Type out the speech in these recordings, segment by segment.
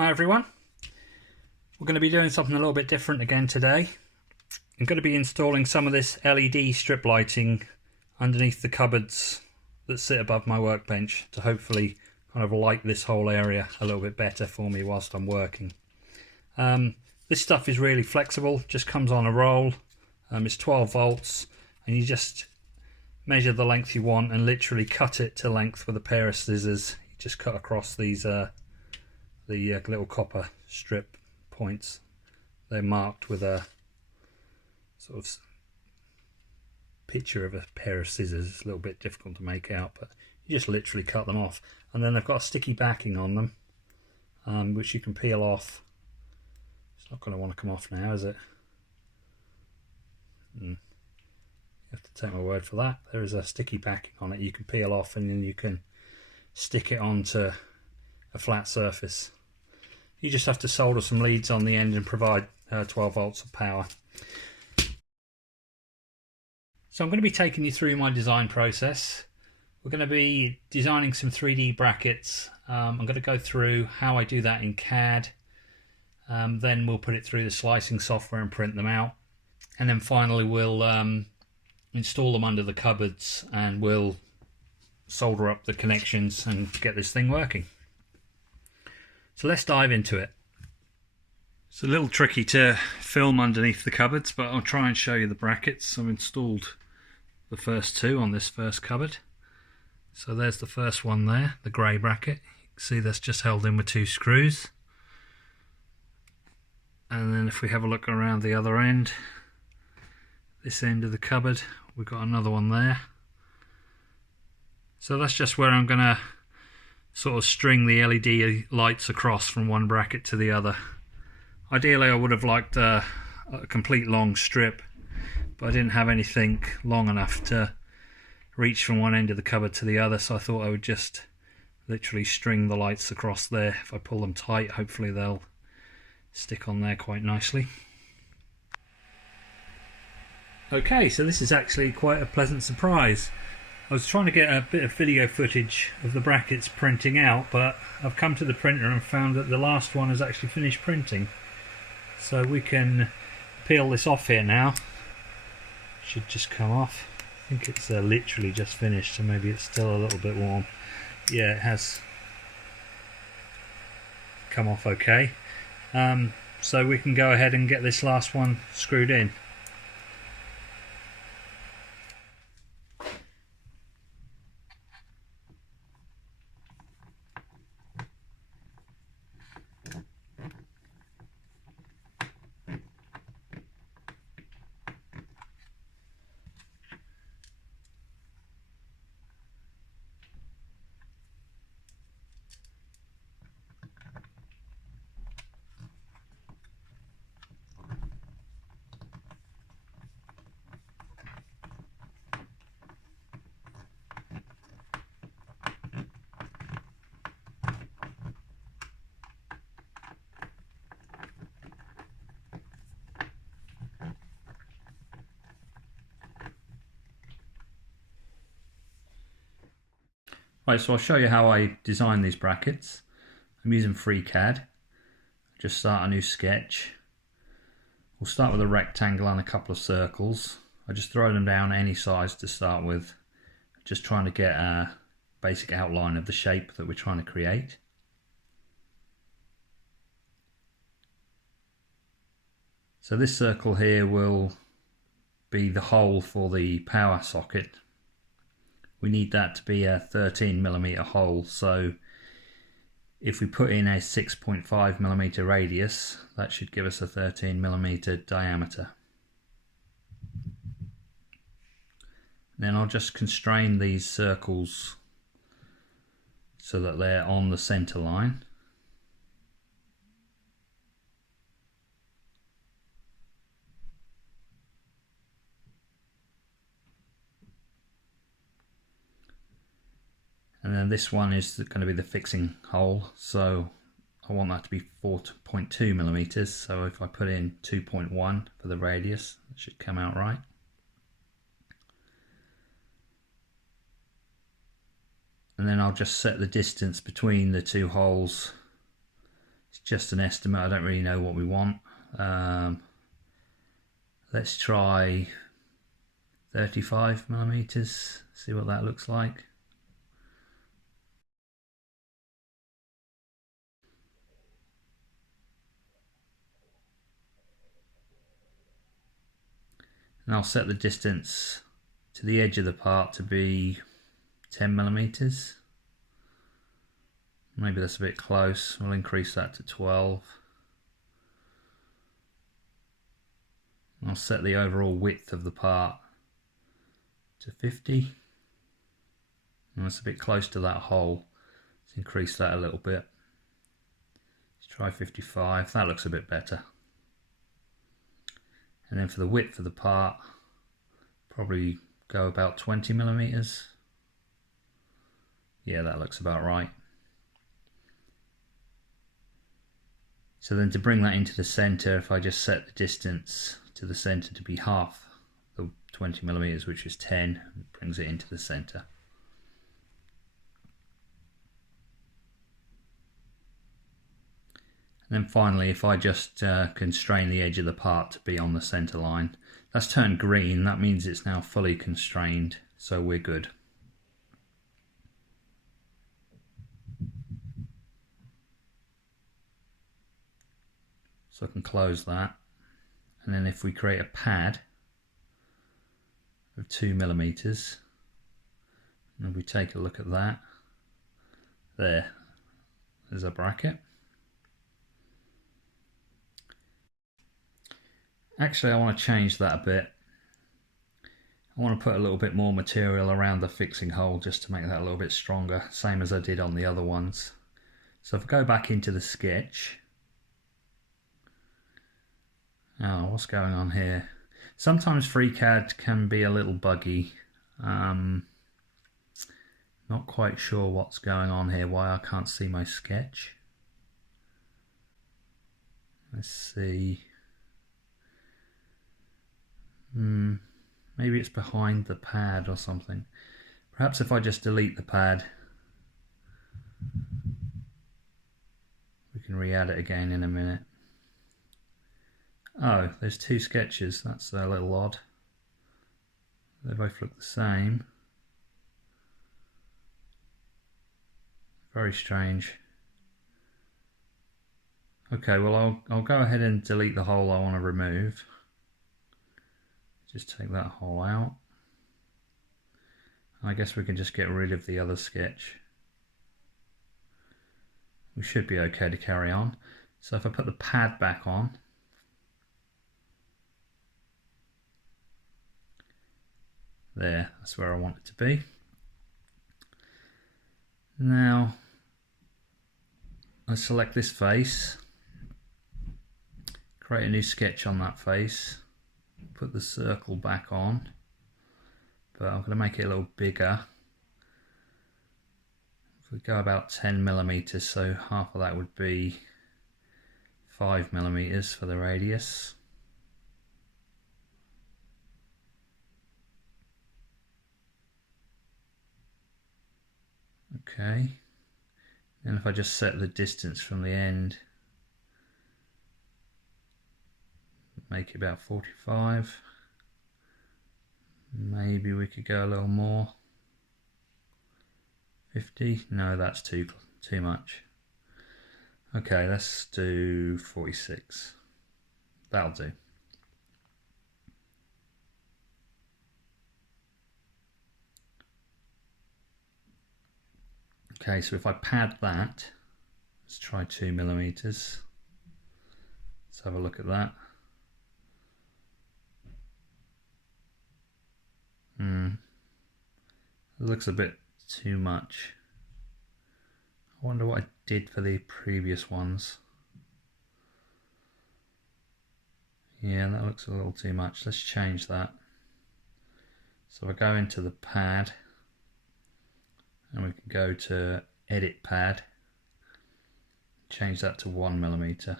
Hi everyone, we're going to be doing something a little bit different again today. I'm going to be installing some of this LED strip lighting underneath the cupboards that sit above my workbench to hopefully kind of light this whole area a little bit better for me whilst I'm working. This stuff is really flexible, just comes on a roll. It's 12 volts and you just measure the length you want and literally cut it to length with a pair of scissors. You just cut across these the little copper strip points. They're marked with a sort of picture of a pair of scissors. It's a little bit difficult to make out, but you just literally cut them off. And then they've got a sticky backing on them, which you can peel off. It's not going to want to come off now, is it? You have to take my word for that. There is a sticky backing on it you can peel off, and then you can stick it onto a flat surface. You just have to solder some leads on the end and provide 12 volts of power. So I'm going to be taking you through my design process. We're going to be designing some 3D brackets. I'm going to go through how I do that in CAD. Then we'll put it through the slicing software and print them out. And then finally we'll install them under the cupboards and we'll solder up the connections and get this thing working. So let's dive into it. It's a little tricky to film underneath the cupboards, but I'll try and show you the brackets. I've installed the first two on this first cupboard. So there's the first one there, the grey bracket. You can see that's just held in with 2 screws. And then if we have a look around the other end, this end of the cupboard, we've got another one there. So that's just where I'm going to sort of string the LED lights across from one bracket to the other. Ideally I would have liked a complete long strip, but I didn't have anything long enough to reach from one end of the cupboard to the other, so I thought I would just literally string the lights across there. If I pull them tight, hopefully they'll stick on there quite nicely. Okay, so this is actually quite a pleasant surprise. I was trying to get a bit of video footage of the brackets printing out, but I've come to the printer and found that the last one has actually finished printing. So we can peel this off here now. Should just come off. I think it's literally just finished, so maybe it's still a little bit warm. Yeah, it has come off okay. So we can go ahead and get this last one screwed in. Right, so I'll show you how I design these brackets. I'm using FreeCAD. Just start a new sketch. We'll start with a rectangle and a couple of circles. I just throw them down any size to start with. Just trying to get a basic outline of the shape that we're trying to create. So this circle here will be the hole for the power socket. We need that to be a 13mm hole, so if we put in a 6.5mm radius, that should give us a 13mm diameter. Then I'll just constrain these circles so that they're on the center line. And then this one is going to be the fixing hole, so I want that to be 4.2mm, so if I put in 2.1 for the radius, it should come out right. And then I'll just set the distance between the two holes. It's just an estimate. I don't really know what we want. Let's try 35mm, see what that looks like. And I'll set the distance to the edge of the part to be 10mm. Maybe that's a bit close. We'll increase that to 12. I'll set the overall width of the part to 50. And that's a bit close to that hole. Let's increase that a little bit. Let's try 55. That looks a bit better. And then for the width of the part, probably go about 20mm. Yeah, that looks about right. So then to bring that into the center, if I just set the distance to the center to be half the 20mm, which is 10, it brings it into the center. And then finally, if I just constrain the edge of the part to be on the center line, that's turned green. That means it's now fully constrained, so we're good. So I can close that. And then if we create a pad of 2mm, and we take a look at that, there's a bracket. Actually, I want to change that a bit. I want to put a little bit more material around the fixing hole just to make that a little bit stronger, same as I did on the other ones. So if I go back into the sketch, oh, what's going on here? Sometimes FreeCAD can be a little buggy. Not quite sure what's going on here, why I can't see my sketch. Let's see. Maybe it's behind the pad or something. Perhaps if I just delete the pad, we can re-add it again in a minute. Oh, there's two sketches. That's a little odd. They both look the same. Very strange. Okay, well I'll go ahead and delete the hole I want to remove. Just take that hole out. I guess we can just get rid of the other sketch. We should be okay to carry on. So if I put the pad back on, there, that's where I want it to be. Now, I select this face, create a new sketch on that face, put the circle back on, but I'm going to make it a little bigger. If we go about 10mm, so half of that would be 5mm for the radius. Okay, and if I just set the distance from the end, make it about 45. Maybe we could go a little more. 50? No, that's too much. Okay, let's do 46. That'll do. Okay, so if I pad that, let's try 2mm. Let's have a look at that. It looks a bit too much. I wonder what I did for the previous ones. Yeah, that looks a little too much. Let's change that. So I go into the pad, and we can go to edit pad, change that to 1mm.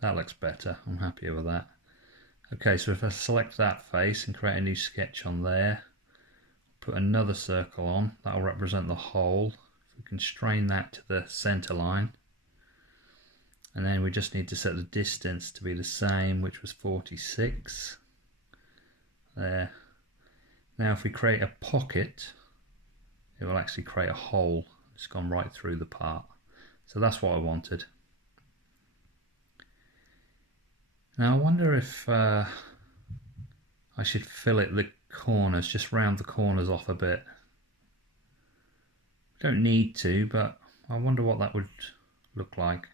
That looks better. I'm happier with that. Okay, so if I select that face and create a new sketch on there, put another circle on, that'll represent the hole. If we constrain that to the center line, and then we just need to set the distance to be the same, which was 46. There. Now if we create a pocket, it will actually create a hole. It's gone right through the part. So that's what I wanted. Now I wonder if I should fillet the corners, just round the corners off a bit. Don't need to, but I wonder what that would look like.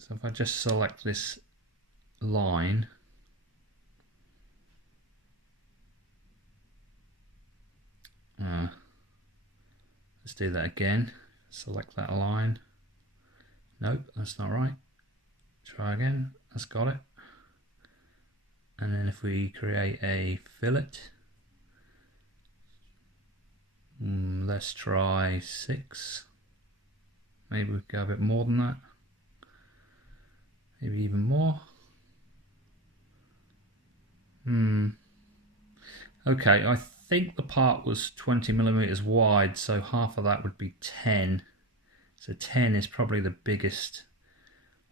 So if I just select this line, let's do that again. Select that line. Nope, that's not right. Try again. That's got it. And then if we create a fillet, let's try 6. Maybe we go a bit more than that. Maybe even more. Okay, I think the part was 20mm wide, so half of that would be 10. So 10 is probably the biggest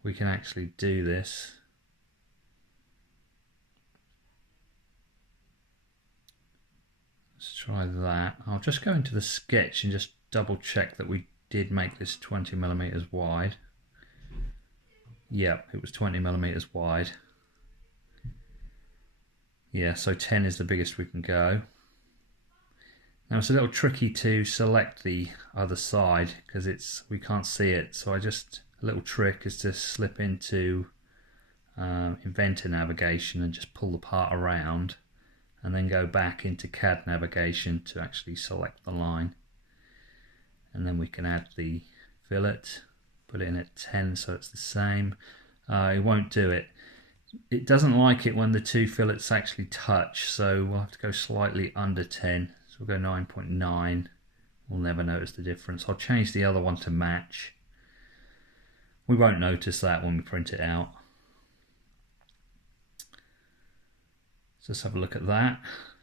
we can actually do this. Let's try that. I'll just go into the sketch and just double check that we did make this 20mm wide. Yep, it was 20mm wide. Yeah, so 10 is the biggest we can go. Now it's a little tricky to select the other side because we can't see it. So a little trick is to slip into Inventor navigation and just pull the part around, and then go back into CAD navigation to actually select the line. And then we can add the fillet, put it in at 10 so it's the same. It won't do it. It doesn't like it when the two fillets actually touch, so we'll have to go slightly under 10. So we'll go 9.9. We'll never notice the difference. I'll change the other one to match. We won't notice that when we print it out. So let's have a look at that.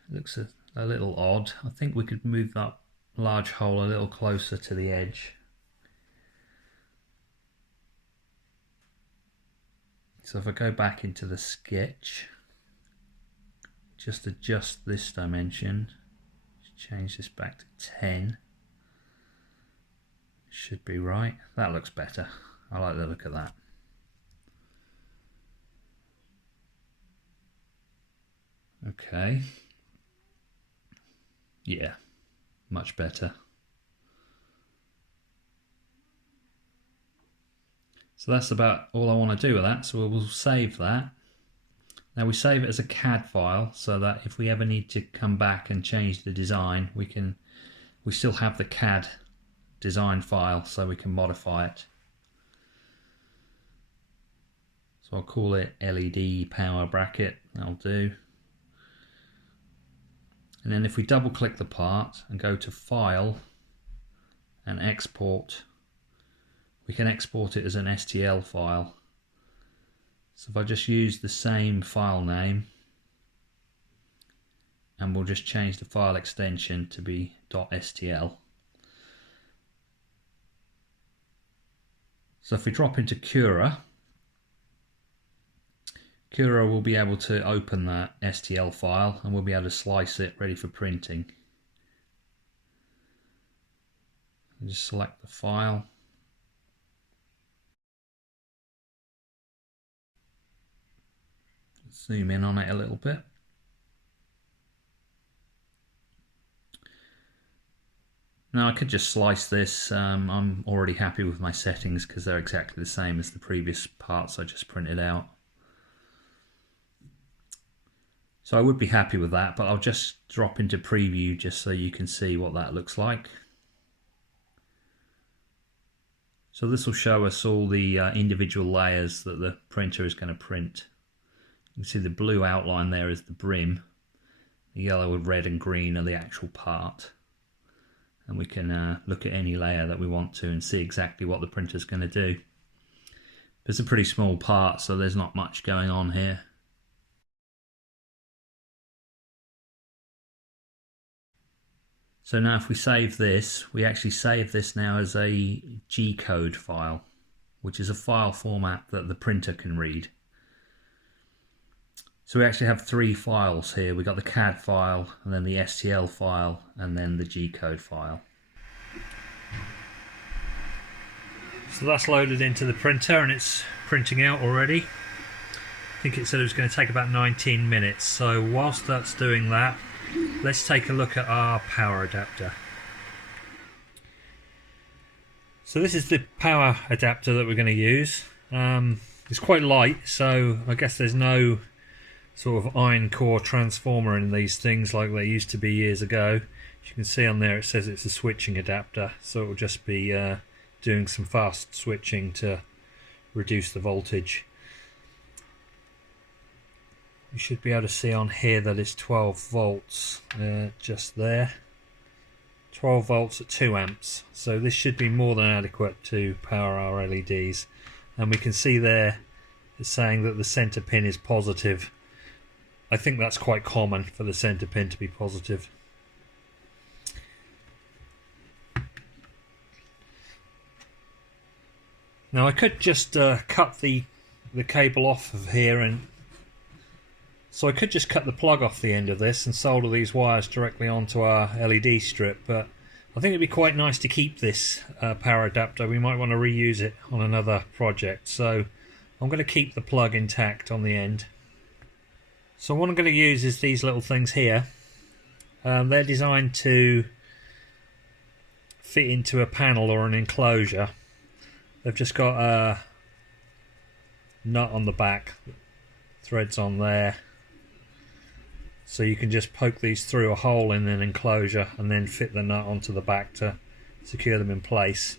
It looks a little odd. I think we could move that large hole a little closer to the edge. So if I go back into the sketch, just adjust this dimension, change this back to 10, should be right. That looks better. I like the look of that. Okay. Yeah, much better. So that's about all I want to do with that, so we'll save that. Now we save it as a CAD file so that if we ever need to come back and change the design, we still have the CAD design file so we can modify it. So I'll call it LED power bracket, that'll do. And then if we double click the part and go to File and Export, we can export it as an STL file. So if I just use the same file name, and we'll just change the file extension to be .stl. So if we drop into Cura will be able to open that STL file and we'll be able to slice it ready for printing. Just select the file. Zoom in on it a little bit. Now I could just slice this. I'm already happy with my settings because they're exactly the same as the previous parts I just printed out. So I would be happy with that, but I'll just drop into preview just so you can see what that looks like. So this will show us all the individual layers that the printer is going to print. You can see the blue outline there is the brim. The yellow, red and green are the actual part. And we can look at any layer that we want to and see exactly what the printer is going to do. It's a pretty small part, so there's not much going on here. So now if we save this, we actually save this now as a G-code file, which is a file format that the printer can read. So we actually have 3 files here. We've got the CAD file, and then the STL file, and then the G-code file. So that's loaded into the printer and it's printing out already. I think it said it was going to take about 19 minutes. So whilst that's doing that, let's take a look at our power adapter. So this is the power adapter that we're going to use. It's quite light, so I guess there's no sort of iron core transformer in these things like there used to be years ago. As you can see on there, it says it's a switching adapter, so it will just be doing some fast switching to reduce the voltage. You should be able to see on here that it's 12 volts just there. 12 volts at 2 amps, so this should be more than adequate to power our LEDs. And we can see there it's saying that the center pin is positive. I think that's quite common for the center pin to be positive. Now I could just cut the cable off of here, and so I could just cut the plug off the end of this and solder these wires directly onto our LED strip, but I think it'd be quite nice to keep this power adapter. We might want to reuse it on another project, so I'm going to keep the plug intact on the end. So what I'm going to use is these little things here. They're designed to fit into a panel or an enclosure. They've just got a nut on the back, threads on there, so you can just poke these through a hole in an enclosure and then fit the nut onto the back to secure them in place.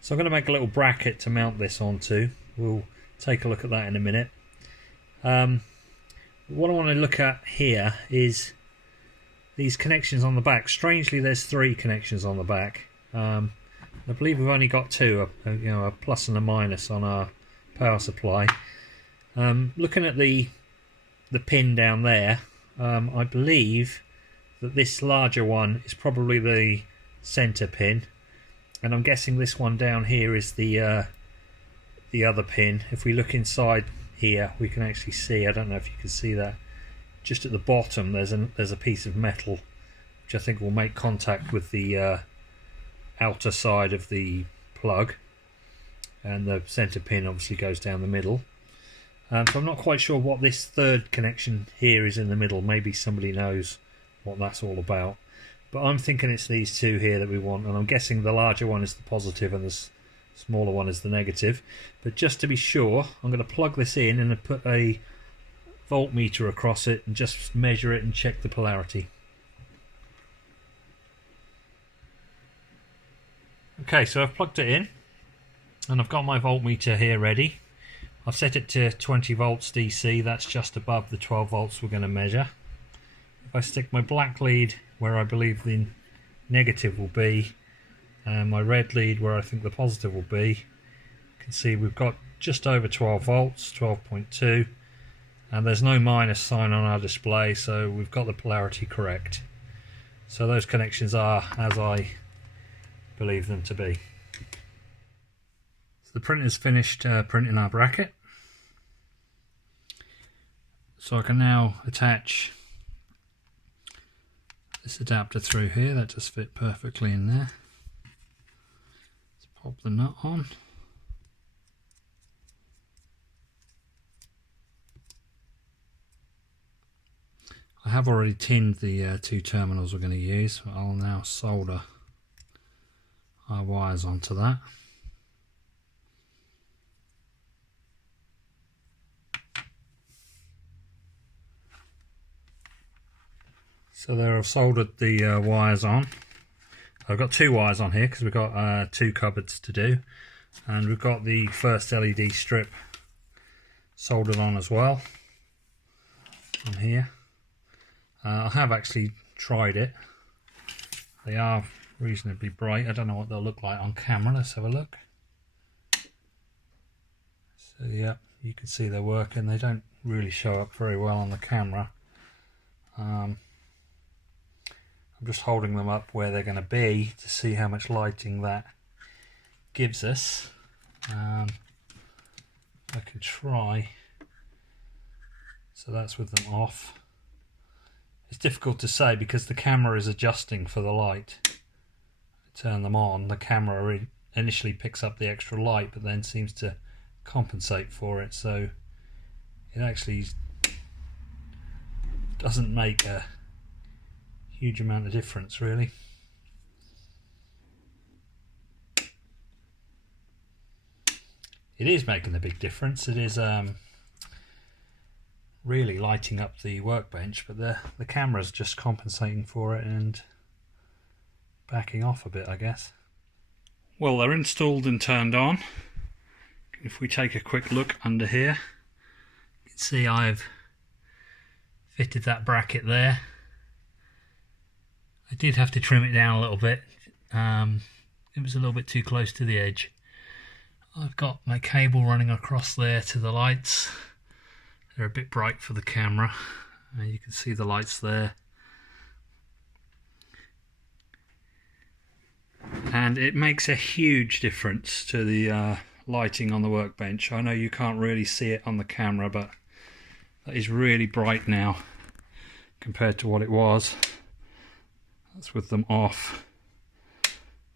So I'm going to make a little bracket to mount this onto. We'll take a look at that in a minute. What I want to look at here is these connections on the back. Strangely, there's 3 connections on the back. I believe we've only got 2, a plus and a minus on our power supply. Looking at the pin down there, I believe that this larger one is probably the center pin, and I'm guessing this one down here is the other pin. If we look inside here, we can actually see, I don't know if you can see that, just at the bottom there's a piece of metal which I think will make contact with the outer side of the plug, and the center pin obviously goes down the middle. So I'm not quite sure what this 3rd connection here is in the middle. Maybe somebody knows what that's all about, but I'm thinking it's these 2 here that we want, and I'm guessing the larger one is the positive and the smaller one is the negative. But just to be sure, I'm going to plug this in and put a voltmeter across it and just measure it and check the polarity. Okay, so I've plugged it in and I've got my voltmeter here ready. I've set it to 20 volts DC, that's just above the 12 volts we're going to measure. If I stick my black lead where I believe the negative will be, and my red lead where I think the positive will be, you can see we've got just over 12 volts, 12.2, and there's no minus sign on our display, so we've got the polarity correct. So those connections are as I believe them to be. So the printer's finished printing our bracket, so I can now attach this adapter through here. That just fit perfectly in there. Let's pop the nut on. I have already tinned the 2 terminals we're going to use. I'll now solder our wires onto that. So there, I've soldered the wires on. I've got 2 wires on here because we've got 2 cupboards to do, and we've got the first LED strip soldered on as well on here. I have actually tried it. They are reasonably bright. I don't know what they'll look like on camera. Let's have a look. So yeah, you can see they're working. They don't really show up very well on the camera. I'm I'm just holding them up where they're going to be to see how much lighting that gives us. I can try. So that's with them off. It's difficult to say because the camera is adjusting for the light. Turn them on, the camera initially picks up the extra light but then seems to compensate for it, so it actually doesn't make a huge amount of difference really. It is making a big difference. It is really lighting up the workbench, but the camera's just compensating for it and backing off a bit, I guess. Well, they're installed and turned on. If we take a quick look under here, you can see I've fitted that bracket there. I did have to trim it down a little bit. It was a little bit too close to the edge. I've got my cable running across there to the lights. They're a bit bright for the camera. You can see the lights there. And it makes a huge difference to the lighting on the workbench. I know you can't really see it on the camera, but that is really bright now compared to what it was. That's with them off.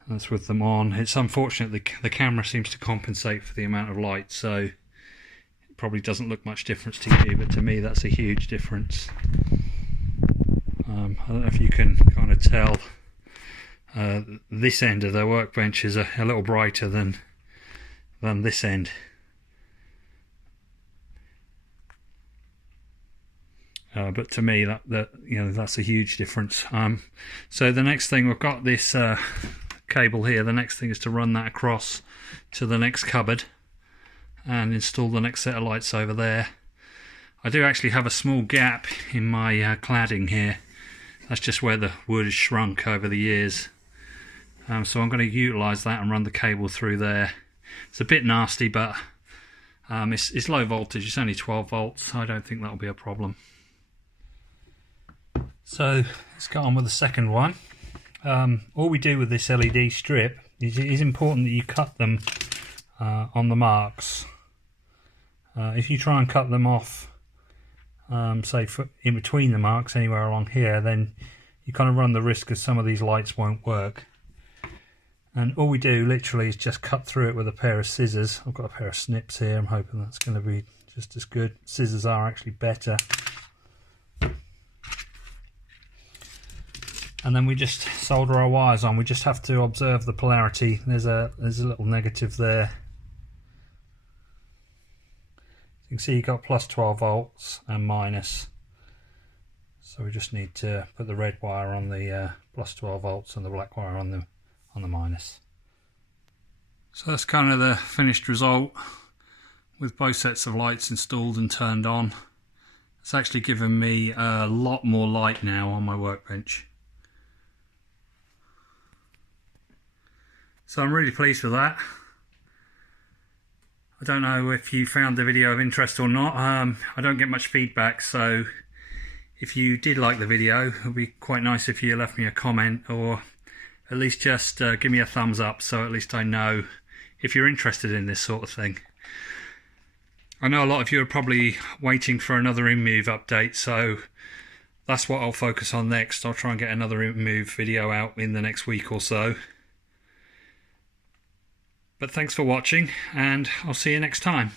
That's with them on. It's unfortunate the camera seems to compensate for the amount of light, so it probably doesn't look much difference to you, but to me that's a huge difference. I don't know if you can kind of tell. This end of the workbench is a little brighter than this end. But to me, that you know, that's a huge difference. So the next thing, we've got this cable here. The next thing is to run that across to the next cupboard and install the next set of lights over there. I do actually have a small gap in my cladding here. That's just where the wood has shrunk over the years. So I'm going to utilise that and run the cable through there. It's a bit nasty, but it's low voltage. It's only 12 volts. I don't think that'll be a problem. So let's get on with the second one. All we do with this LED strip is it is important that you cut them on the marks. If you try and cut them off, say in between the marks anywhere along here, then you kind of run the risk that some of these lights won't work. And all we do literally is just cut through it with a pair of scissors. I've got a pair of snips here. I'm hoping that's going to be just as good. Scissors are actually better. And then we just solder our wires on. We just have to observe the polarity. There's a little negative there. You can see you've got plus 12 volts and minus. So we just need to put the red wire on the plus 12 volts and the black wire on the minus. So that's kind of the finished result with both sets of lights installed and turned on. It's actually given me a lot more light now on my workbench. So I'm really pleased with that. I don't know if you found the video of interest or not. I don't get much feedback, so if you did like the video, it would be quite nice if you left me a comment, or at least just give me a thumbs up, so at least I know if you're interested in this sort of thing. I know a lot of you are probably waiting for another InMove update, so that's what I'll focus on next. I'll try and get another InMove video out in the next week or so. But thanks for watching, and I'll see you next time.